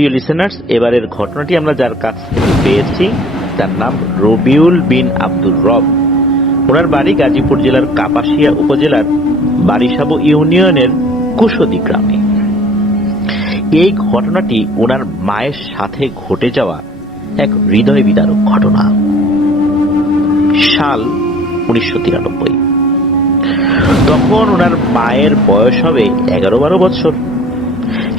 প্রিয় লিসেনার্স, এবারের ঘটনাটি আমরা যার কাছ থেকে পেয়েছি তার নাম রবিউল বিন আব্দুর রব। ওনার বাড়ি গাজীপুর জেলার কাপাসিয়া উপজেলার বারিসাবো ইউনিয়নের কুশদী গ্রামে। এই ঘটনাটি ওনার মায়ের সাথে ঘটে যাওয়া এক হৃদয় বিদারক ঘটনা। সাল 1993। তখন ওনার মায়ের বয়স হবে 11-12 বছর।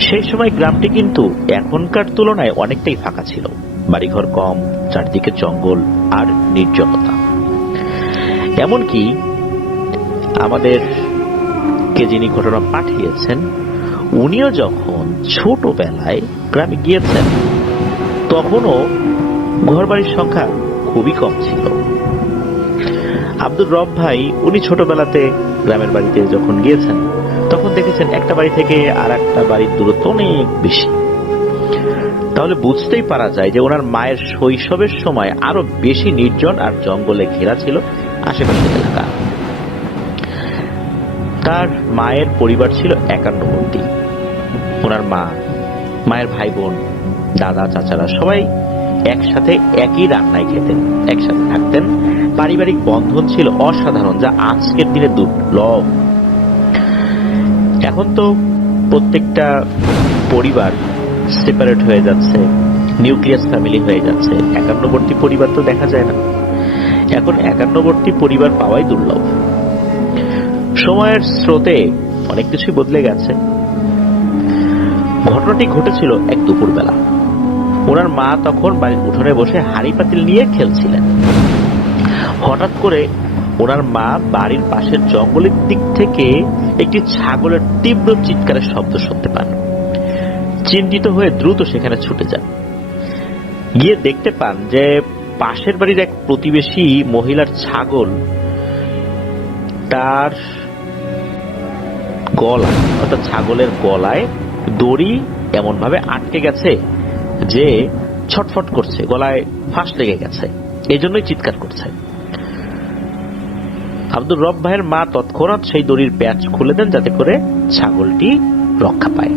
সেই সময় গ্রামটি কিন্তু এখনকার তুলনায় অনেকটাই ফাঁকা ছিল, বাড়িঘর কম, চারদিকে জঙ্গল আর নির্জনতা। এমনকি আমাদের কে যিনি ঘটনা পাঠিয়েছেন উনিও যখন ছোটবেলায় গ্রামে গিয়েছেন তখনও ঘর বাড়ির সংখ্যা খুবই কম ছিল। আব্দুর রব ভাই উনি ছোটবেলাতে গ্রামের বাড়িতে যখন গিয়েছেন তখন দেখেছেন একটা বাড়ি থেকে আর একটা বাড়ির দূরত্ব অনেক বেশি। তাহলে বুঝতেই পারা যায় যে ওনার মায়ের শৈশবের সময় আরো বেশি নির্জন আর জঙ্গলে ঘেরা ছিল আশেপাশের এলাকা। তার মায়ের পরিবার ছিল একান্নবর্তী। ওনার মা, মায়ের ভাই বোন, দাদা, চাচারা সবাই একসাথে একই রান্নায় খেতেন, একসাথে থাকতেন। পারিবারিক বন্ধন ছিল অসাধারণ, যা আজকের দিনে দুর্লভ। এখন তো প্রত্যেকটা পরিবার সেপারেট হয়ে যাচ্ছে, নিউক্লিয়াস ফ্যামিলি হয়ে যাচ্ছে। একান্নবর্তী পরিবার তো দেখা যায় না। এখন একান্নবর্তী পরিবার পাওয়াই দুর্লভ। সময়ের স্রোতে অনেক কিছুই বদলে গেছে। ঘটনাটি ঘটেছিল এক দুপুরবেলা। ওনার মা তখন বাড়ির উঠোনে বসে হাঁড়ি পাতিল নিয়ে খেলছিলেন। হঠাৎ করে ওনার মা বাড়ির পাশের জঙ্গলের দিক থেকে একটি ছাগলের তীব্র চিৎকারের শব্দ শুনতে পান। চিন্তিত হয়ে দ্রুত সেখানে ছুটে যান। গিয়ে দেখতে পান যে পাশের বাড়ির এক প্রতিবেশী মহিলার ছাগল তার গলায়, অর্থাৎ ছাগলের গলায় দড়ি এমন ভাবে আটকে গেছে যে ছটফট করছে, গলায় ফাঁস লেগে গেছে, এই জন্যই চিৎকার করছে। আব্দুর রব ভাইয়ের মা তৎক্ষণাৎ সেই দড়ির প্যাচ খুলে দেন যাতে করে ছাগলটি রক্ষা পায়।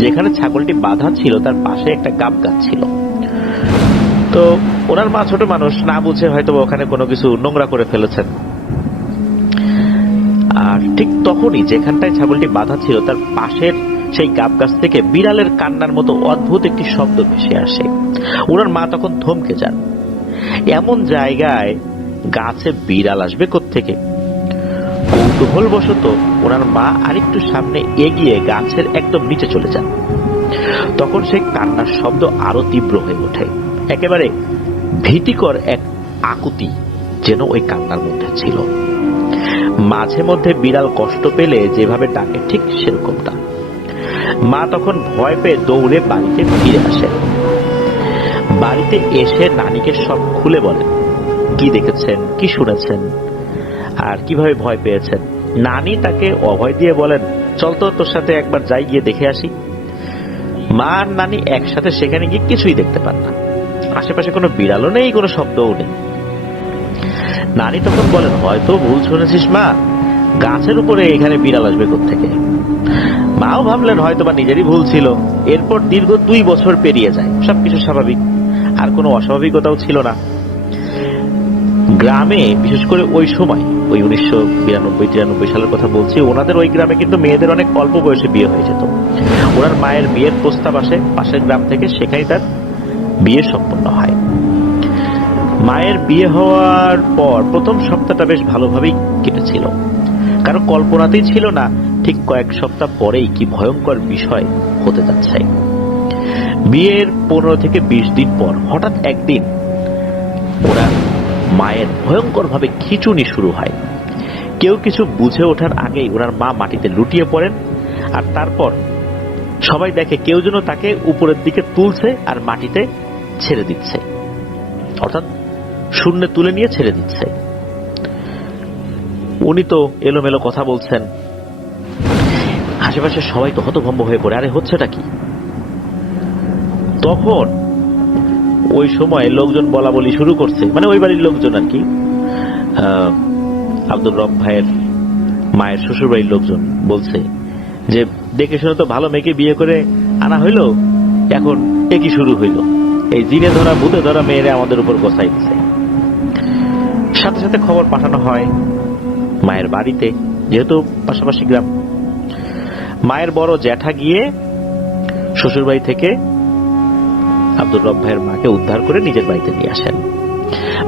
যেখানে ছাগলটি বাঁধা ছিল তার পাশে একটা গাব গাছ ছিল। তো ওনার মা ছোট মানুষ, না বুঝে হয়তো ওখানে কোনো কিছু নোংরা করে ফেলেছেন। আর ঠিক তখনই যেখানটায় ছাগলটি বাঁধা ছিল তার পাশের সেই গাব গাছ থেকে বিড়ালের কান্নার মতো অদ্ভুত একটি শব্দ ভেসে আসে। ওনার মা তখন থমকে যান। এমন জায়গায় গাছে বিড়াল আসবে কোত্থেকে? কৌতূহলবশত ওনার মা আরেকটু সামনে এগিয়ে গাছের একদম নিচে চলে যান। তখন সেই কান্নার শব্দ আরো তীব্র হয়ে ওঠে। একেবারে ভীতিকর এক আকুতি যেন ওই কান্নার মধ্যে ছিল। মাঝে মধ্যে বিড়াল কষ্ট পেলে যেভাবে ডাকে ঠিক সেরকমটা। মা তখন ভয় পেয়ে দৌড়ে বাড়িতে ফিরে আসেন। বাড়িতে এসে নানিকে সব খুলে বলেন, কি দেখেছেন, কি শুনেছেন আর কিভাবে ভয় পেয়েছেন। নানি তাকে অভয় দিয়ে বলেন, চল তো তোর সাথে একবার যাই, গিয়ে দেখে আসি। মা আর নানি একসাথে সেখানে গিয়ে কিছুই দেখতে পান না। আশেপাশে কোনো বিড়ালও নেই, কোনো শব্দও নেই। নানি তখন বলেন, হয়তো ভুল শুনেছিস মা, গাছের উপরে এখানে বিড়াল আসবে কোত্থেকে। মাও ভাবলেন হয়তো বা নিজেরই ভুল ছিল। এরপর দীর্ঘ 2 বছর পেরিয়ে যায়, সবকিছু স্বাভাবিক, আর কোনো অস্বাভাবিকতাও ছিল না। গ্রামে বিশেষ করে ওই সময়, ওই 1992-93 সালের কথা বলছি, ওনাদের ওই গ্রামে কিন্তু মেয়েদের অনেক অল্প বয়সে বিয়ে হয়ে যেত। ওনার মায়ের বিয়ের প্রস্তাব আসে পাশের গ্রাম থেকে, সেখানেই তার বিয়ে সম্পন্ন হয়। মায়ের বিয়ে হওয়ার পর প্রথম সপ্তাহটা বেশ ভালোভাবেই কেটেছিল। কারণ কল্পনাতেই ছিল না ঠিক কয়েক সপ্তাহ পরেই কি ভয়ঙ্কর বিষয় হতে যাচ্ছে। বিয়ের 15 থেকে 20 দিন পর হঠাৎ একদিন ওনার মায়ের ভয়ঙ্কর ভাবে খিঁচুনি শুরু হয়। কেউ কিছু বুঝে ওঠার আগেই ওনার মা মাটিতে লুটিয়ে পড়েন। আর তারপর সবাই দেখে কেউ যেন তাকে উপরের দিকে তুলছে আর মাটিতে ছেড়ে দিচ্ছে, অর্থাৎ শূন্যে তুলে নিয়ে ছেড়ে দিচ্ছে। উনি তো এলোমেলো কথা বলছেন। আশেপাশে সবাই তো হতভম্ব হয়ে পড়ে, আরে হচ্ছেটা কি? তখন ওই সময় লোকজন বলা বলি শুরু করছে, মানে ওই বাড়ির লোকজন আর কি, আব্দুর রব ভাইয়ের মায়ের শ্বশুর বাড়ির লোকজন বলছে যে দেখে শুনে তো ভালো মেয়েকে বিয়ে করে আনা হইলো, এখন একই শুরু হইল, এই জিনে ধরা ভূতে ধরা মেয়েরা আমাদের উপর গোছাই দিচ্ছে। সাথে সাথে খবর পাঠানো হয় মায়ের বাড়িতে, যেহেতু পাশাপাশি গ্রাম। মায়ের বড় জ্যাঠা গিয়ে শ্বশুর বাড়ি থেকে আব্দুর রব ভাইয়ের মাকে উদ্ধার করে নিজের বাড়িতে নিয়ে আসেন।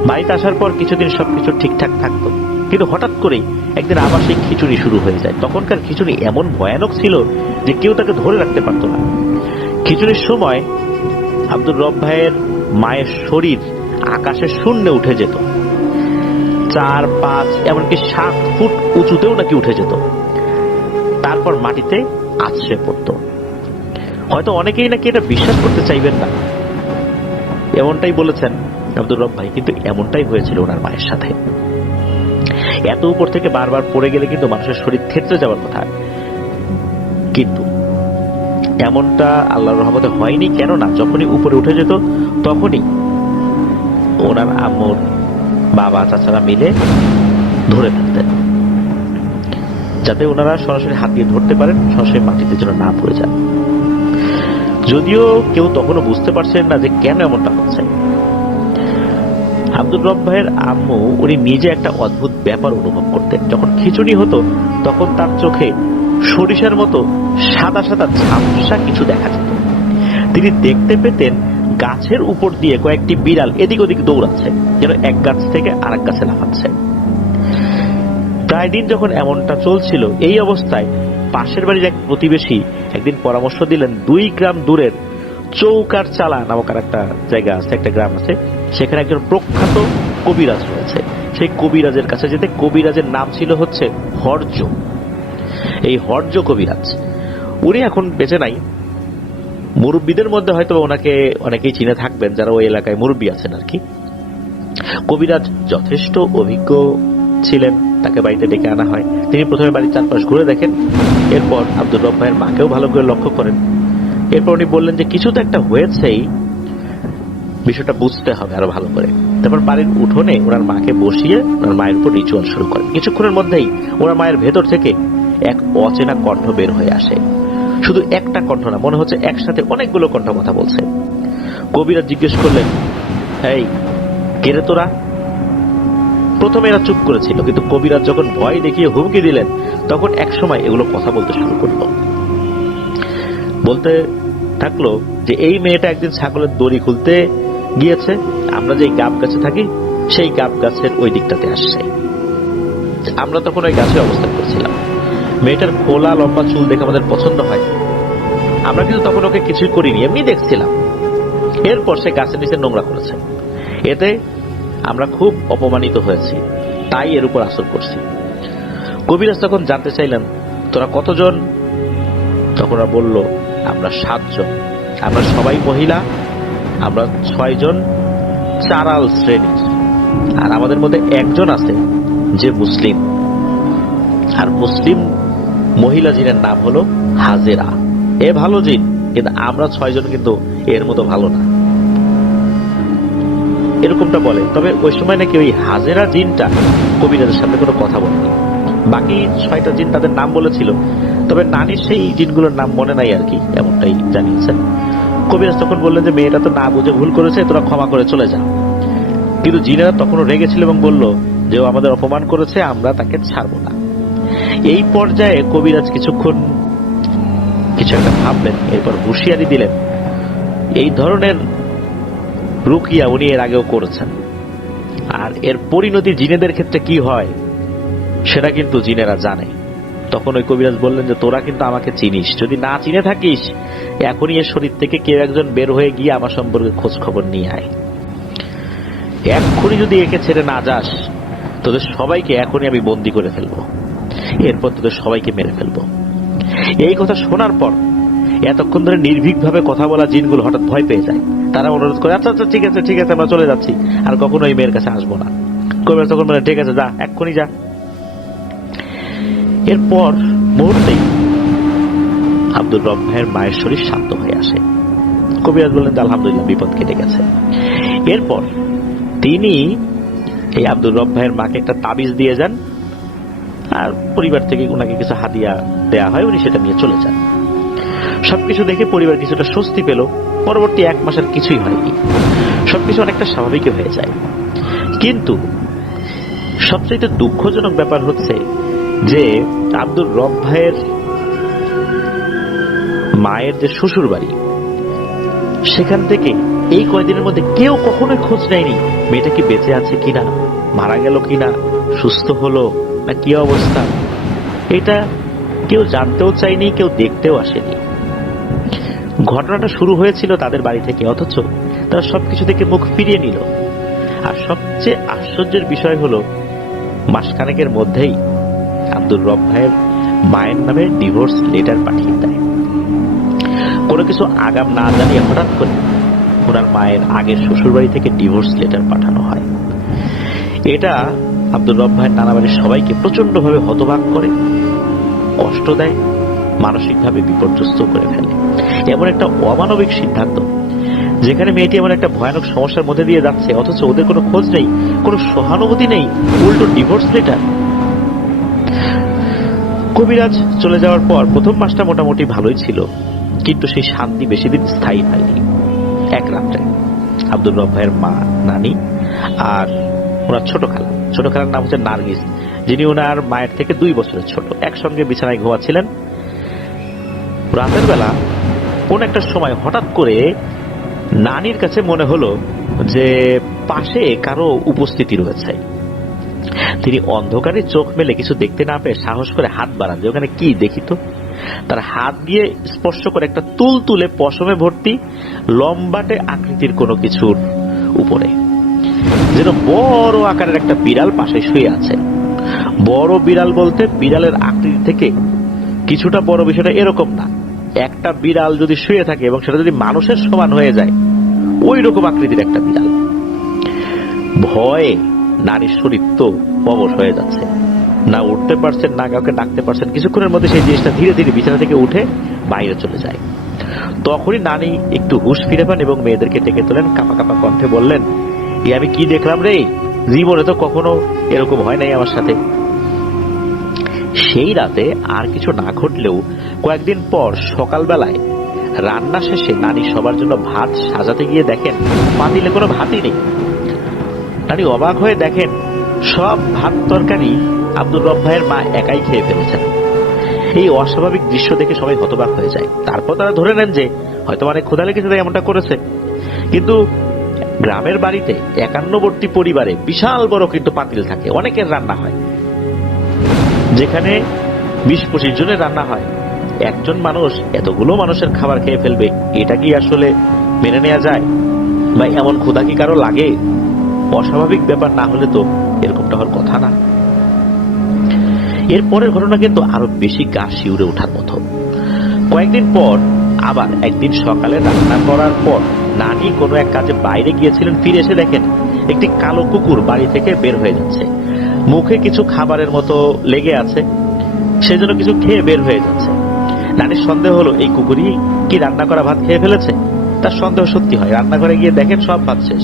বাড়িতে আসার পর কিছুদিন সবকিছু ঠিকঠাক থাকতো, কিন্তু হঠাৎ করে একদিন আবার সেই খিচুড়ি শুরু হয়ে যায়। তখনকার খিচুড়ি এমন ভয়ানক ছিল যে কেউ তাকে ধরে রাখতে পারত না। খিচুড়ির সময় আব্দুর রব ভাইয়ের মায়ের শরীর আকাশের শূন্যে উঠে যেত, 4, 5 এমনকি 7 ফুট উঁচুতেও নাকি উঠে যেত, তারপর মাটিতে আছড়ে পড়ত। হয়তো অনেকেই নাকি এটা বিশ্বাস করতে চাইবেন না, এমনটাই বলেছেন আব্দুর রব ভাই, কিন্তু এমনটাই হয়েছিল ওনার মায়ের সাথে। এত উপর থেকে বারবার পড়ে গেলে কিন্তু মানুষের শরীর থেতলে যাওয়ার কথা, কিন্তু এমনটা আল্লাহর রহমতে হয়নি। কেননা যখনই উপরে উঠে যেত তখনই ওনার আম্মুর বাবা চাচারা মিলে ধরে ফেলতেন, যাতে ওনারা সরাসরি হাত দিয়ে ধরতে পারেন, সরাসরি মাটিতে যেন না পড়ে যান। যদিও কেউ তখনও বুঝতে পারছেন না যে কেন এমনটা হচ্ছে। আব্দুর রব ভাইয়ের আম্মু উনি নিজে একটা অদ্ভুত ব্যাপার অনুভব করতেন। যখন খিচুড়ি হতো তখন তার চোখে সরিষার মতো সাদা সাদা ঝাপসা কিছু দেখা যেত। তিনি দেখতে পেতেন গাছের উপর দিয়ে কয়েকটি বিড়াল এদিক ওদিক দৌড়াচ্ছে, যেন এক গাছ থেকে আরেক গাছে লাফাচ্ছে। প্রায় দিন যখন এমনটা চলছিল, এই অবস্থায় পাশের বাড়ির এক প্রতিবেশী একদিন পরামর্শ দিলেন 2 গ্রাম দূরের চৌকার চালা নামক একটা জায়গা আছে, একটা গ্রাম আছে, সেখানে একজন প্রখ্যাত কবিরাজ রয়েছে। সেই কবিরাজের কাছে যেতে। কবিরাজের নাম ছিল হচ্ছে হর্য। এই হর্য কবিরাজ উনি এখন বেঁচে নাই। মুরব্বীদের মধ্যে হয়তো ওনাকে অনেকেই চিনে থাকবেন, যারা ওই এলাকায় মুরব্বী আছেন আর কি। কবিরাজ যথেষ্ট অভিজ্ঞ ছিলেন, তাকে বাড়িতে ডেকে আনা হয়। তিনি প্রথমে বাড়ির চারপাশ ঘুরে দেখেন, এরপর আব্দুর রব ভাইয়ের মাকেও ভালো করে লক্ষ্য করেন। এরপর উনি বললেন যে কিছু তো একটা হয়েছেই, বিষয়টা বুঝতে হবে আরো ভালো করে। তারপর বাড়ির উঠোনে ওনার মাকে বসিয়ে ওনার মায়ের উপর রিচুয়াল শুরু করেন। কিছুক্ষণের মধ্যেই ওনার মায়ের ভেতর থেকে এক অচেনা কণ্ঠ বের হয়ে আসে। শুধু একটা কণ্ঠ না, মনে হচ্ছে একসাথে অনেকগুলো কণ্ঠ কথা বলছে। কবিরাজ জিজ্ঞেস করলেন, এই কে রে তোরা? প্রথমে এরা চুপ করেছিল, কিন্তু কবিরাজ যখন ভয় দেখিয়ে হুমকি দিলেন তখন একসময় এগুলো কথা বলতে শুরু করলো। বলতে থাকলো যে এই মেয়েটা একদিন ছাগলের দড়ি খুলতে গিয়েছে, আমরা যে গাব গাছে থাকি সেই গাব গাছের ওই দিকটাতে আসছে। আমরা তখন ওই গাছে অবস্থান করছিলাম। মেয়েটার খোলা লম্বা চুল দেখে আমাদের পছন্দ হয়। আমরা কিন্তু তখন ওকে কিছুই করিনি, এমনি দেখছিলাম। এরপর সে গাছের নিচে নোংরা করেছে, এতে আমরা খুব অপমানিত হয়েছি, তাই এর উপর আসর করছি। কবিরাজ তখন জানতে চাইলেন, তোরা কতজন? তখন ওরা বলল, আমরা 7 জন। আমরা সবাই মহিলা, আমরা 6 জন চারাল শ্রেণীর, আর আমাদের মধ্যে একজন আছে যে মুসলিম, আর মুসলিম মহিলা জিনের নাম হলো হাজেরা। এ ভালো জিন, কিন্তু আমরা 6 জন কিন্তু এর মতো ভালো না, এরকমটা বলে। তবে ওই সময় নাকি ওই হাজেরা জিনটা কবিরাজের সাথে কোনো কথা বলেনি। বাকি 6টা জিন তাদের নাম বলেছিল, তবে নানির সেই জিনগুলোর নাম মনে নাই আর কি, এমনটাই জানিয়েছেন। কবিরাজ তখন বললেন যে মেয়েটা তো না বুঝে ভুল করেছে, তোরা ক্ষমা করে চলে যা। কিন্তু জিনেরা তখনও রেগেছিল এবং বলল যে ও আমাদের অপমান করেছে, আমরা তাকে ছাড়বো না। এই পর্যায়ে কবিরাজ কিছুক্ষণ কিছু একটা ভাবলেন, এরপর হুঁশিয়ারি দিলেন, এই ধরনের রুকিয়া উনি এর আগেও করেছেন, আর এর পরিণতি জিনেদের ক্ষেত্রে কি হয় সেটা কিন্তু জিনেরা জানে। তখন ওই কবিরাজ বললেন যে তোরা কিন্তু আমাকে চিনিস, যদি না চিনে থাকিস এখনই এর শরীর থেকে কেউ একজন বের হয়ে গিয়ে আমার সম্পর্কে খোঁজ খবর নিয়ে আয়। এক্ষুনি যদি একে ছেড়ে না যাস, তোদের সবাইকে এখনই আমি বন্দি করে ফেলবো, এরপর তোদের সবাইকে মেরে ফেলবো। এই কথা শোনার পর এতক্ষণ ধরে নির্ভীকভাবে কথা বলা জিনগুলো হঠাৎ ভয় পেয়ে যায়। তারা অনুরোধ করে, আচ্ছা আচ্ছা ঠিক আছে ঠিক আছে, আমরা চলে যাচ্ছি, আর কখনো এই মেয়ের কাছে আসবো না। কবিরাজ তখন বলে, ঠিক আছে যা, এক্ষুনি যা। এরপর মুহূর্তেই আব্দুর রব ভাইয়ের মায়ের শরীর শান্ত হয়ে আসে। কবিরাজ বললেন যে আলহামদুলিল্লাহ, বিপদ কেটে গেছে। এরপর তিনি এই আব্দুর রব ভাইয়ের মাকে একটা তাবিজ দিয়ে যান, আর পরিবার থেকে ওনাকে কিছু হাদিয়া দেয়া হয়, উনি সেটা নিয়ে চলে যান। সবকিছু দেখে পরিবার কিছুটা স্বস্তি পেল। পরবর্তী 1 মাসের কিছুই হয়নি, সবকিছু অনেকটা স্বাভাবিক হয়ে যায়। কিন্তু সবচেয়ে দুঃখজনক ব্যাপার হচ্ছে যে আব্দুর রব ভাইয়ের মায়ের যে শ্বশুর বাড়ি, সেখান থেকে এই কয়েকদিনের মধ্যে কেউ কখনোই খোঁজ নেয়নি মেয়েটা কি বেঁচে আছে কিনা, মারা গেল কিনা, সুস্থ হলো না কি অবস্থা। এটা কেউ জানতেও চায়নি, কেউ দেখতেও আসেনি। ঘটনাটা শুরু হয়েছিল তাদের বাড়ি থেকে, অথচ তারা সবকিছু থেকে মুখ ফিরিয়ে নিল। আর সবচেয়ে আশ্চর্যের বিষয় হলো মাসখানেকের মধ্যেই আব্দুর রব ভাইয়ের মায়ের নামে ডিভোর্স লেটার পাঠিয়ে দেয়। কোনো কিছু আগাম না জানিয়ে হঠাৎ করে ওনার মায়ের আগের শ্বশুরবাড়ি থেকে ডিভোর্স লেটার পাঠানো হয়। এটা আব্দুর রব ভাইয়ের নানা বাড়ির সবাইকে প্রচন্ডভাবে হতবাক করে, কষ্ট দেয়, মানসিকভাবে বিপর্যস্ত করে ফেলে। এমন একটা অমানবিক সিদ্ধান্ত, যেখানে মেয়েটি এমন একটা ভয়ানক সমস্যার মধ্যে দিয়ে যাচ্ছে, অথচ ওদের কোনো খোঁজ নেই, কোনো সহানুভূতি নেই, উল্টো ডিভোর্স লেটার। কবিরাজ চলে যাওয়ার পর প্রথম মাসটা মোটামুটি ভালোই ছিল, কিন্তু সেই শান্তি বেশি দিন স্থায়ী হয়নি। এক রাত্রে আব্দুর রব ভাইয়ের মা, নানি আর ওনার ছোট খালার নাম হচ্ছে নার্গিস, যিনি ওনার মায়ের থেকে 2 বছরের ছোট, একসঙ্গে বিছানায় ঘুমাচ্ছিলেন। রাতের বেলা কোন একটা সময় হঠাৎ করে নানির কাছে মনে হলো যে পাশে কারো উপস্থিতি রয়েছে। তিনি অন্ধকারে চোখ মেলে কিছু দেখতে না পেয়ে সাহস করে হাত বাড়ান যে ওখানে কি দেখি তো। তার হাত দিয়ে স্পর্শ করে একটা তুলে পশমে ভর্তি লম্বাটে আকৃতির কোনো কিছুর উপরে যেন বড় আকারের একটা বিড়াল পাশে শুয়ে আছে। বড় বিড়াল বলতে বিড়ালের আকৃতি থেকে কিছুটা বড়, বিষয়টা এরকম না, একটা বিড়াল যদি শুয়ে থাকে এবং সেটা যদি মানুষের সমান হয়ে যায়, ওই রকম আকৃতির একটা বিড়াল। ভয়ে নারীর শরীর তো অবশ হয়ে যাচ্ছে, না উঠতে পারছেন না কাউকে ডাকতে পারছেন। কিছুক্ষণের মধ্যে সেই জিনিসটা ধীরে ধীরে বিছানা থেকে উঠে বাইরে চলে যায়। তখনই নানি একটু হুঁশ ফিরে পান এবং মেয়েদেরকে ডেকে তোলেন, কাঁপা কাঁপা কণ্ঠে বললেন, আমি কি দেখলাম রে, জীবনে তো কখনো এরকম হয় নাই আমার সাথে। সেই রাতে আর কিছু না ঘটলেও কয়েকদিন পর সকালবেলায় রান্না শেষে নানি সবার জন্য ভাত সাজাতে গিয়ে দেখেন পাতিলে কোনো ভাতই নেই। নানি অবাক হয়ে দেখেন সব ভাত তরকারি আব্দুর রব ভাইয়ের মা একাই খেয়ে ফেলেছেন। এই অস্বাভাবিক দৃশ্য দেখে সবাই হতবাক হয়ে যায়। তারপর তারা ধরে নেন যে হয়তো অনেক ক্ষুধা লেগেছে তাই এমনটা করেছে। কিন্তু গ্রামের বাড়িতে একান্নবর্তী পরিবারে বিশাল বড় কিন্তু পাতিল থাকে, অনেকের রান্না হয়, যেখানে 20-25 জনের রান্না হয়। একজন মানুষ এতগুলো মানুষের খাবার খেয়ে ফেলবে, এটা কি আসলে মেনে নেওয়া যায়? বা এমন ক্ষুধা কি কারো লাগে? অস্বাভাবিক ব্যাপার না হলে তো এরকমটা হওয়ার কথা না। এর পরের ঘটনা কিন্তু আরো বেশি গা শিউরে ওঠার মতো। কয়েকদিন পর আবার একদিন সকালে রান্না করার পর নানি কোনো এক কাজে বাইরে গিয়েছিলেন, ফিরে এসে দেখেন একটি কালো কুকুর বাড়ি থেকে বের হয়ে যাচ্ছে, মুখে কিছু খাবারের মতো লেগে আছে, সেজন্য কিছু খেয়ে বের হয়ে যাচ্ছে। নানির সন্দেহ হলো এই কুকুরই কি রান্না করা ভাত খেয়ে ফেলেছে। তার সন্দেহ সত্যি হয়, রান্নাঘরে গিয়ে দেখেন সব ভাত শেষ।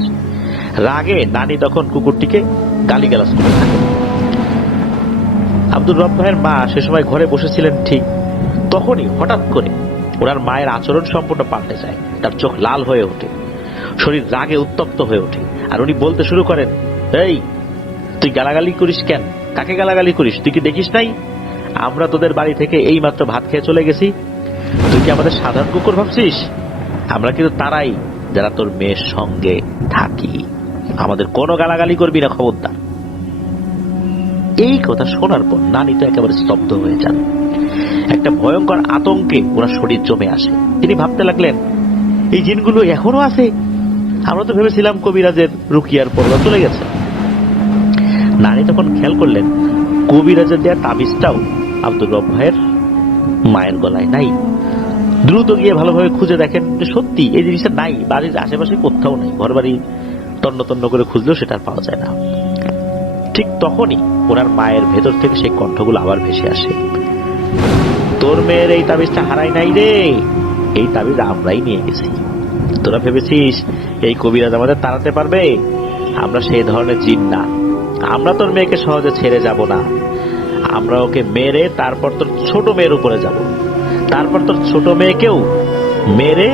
রাগে নানি তখন কুকুরটিকে গালিগালাজ করে থাকে। আব্দুর রব ভাইয়ের মা সে সময় ঘরে বসেছিলেন, ঠিক তখনই হঠাৎ করে ওনার মায়ের আচরণ সম্পূর্ণ পাল্টে যায়। তার চোখ লাল হয়ে ওঠে, শরীর রাগে উত্তপ্ত হয়ে ওঠে, আর উনি বলতে শুরু করেন, এই তুই গালাগালি করিস কেন? কাকে গালাগালি করিস? তুই কি দেখিস নাই আমরা তোদের বাড়ি থেকে এই মাত্র ভাত খেয়ে চলে গেছি? তুই কি আমাদের সাধারণ কুকুর ভাবছিস? আমরা কিন্তু তারাই যারা তোর মেয়ের সঙ্গে থাকি, আমাদের কোনো গালাগালি করবি না, খবরদার। এই কথা শোনার পর নানি তো একেবারে স্তব্ধ হয়ে যান। একটা ভয়ঙ্কর আতঙ্কে ওনার শরীর জমে আসে। তিনি ভাবতে লাগলেন, এই জিনগুলো এখনো আছে? আমরা তো ভেবেছিলাম কবিরাজের রুকিয়ার পর চলে গেছে। নানি তখন খেয়াল করলেন কবিরাজের দেয়া তাবিজটাও আব্দুর রব ভাইয়ের মায়ের গলায় নাই। দ্রুত গিয়ে ভালোভাবে খুঁজে দেখেন যে সত্যি এই জিনিসটা নাই, বাড়ির আশেপাশে কোথাও নাই। ঘর বাড়ি তন্ন তন্ন করে খুঁজলেও সেটা পাওয়া যায় না। ঠিক তখনই ওনার মায়ের ভেতর থেকে সেই কণ্ঠগুলো আবার ভেসে আসে, তোর মেয়ের এই তাবিজটা হারাই নাই রে, এই তাবিজ আমরাই নিয়ে গেছি। তোরা ভেবেছিস এই কবিরাজ আমাদের তাড়াতে পারবে? আমরা সেই ধরনের জিন না, আমরা তোর মেয়েকে সহজে ছেড়ে যাব না। আমরা ওকে মেরে তারপর তোর ছোট মেয়ের উপরে যাব, তারপর তোর ছোট মেয়েকেও মেরে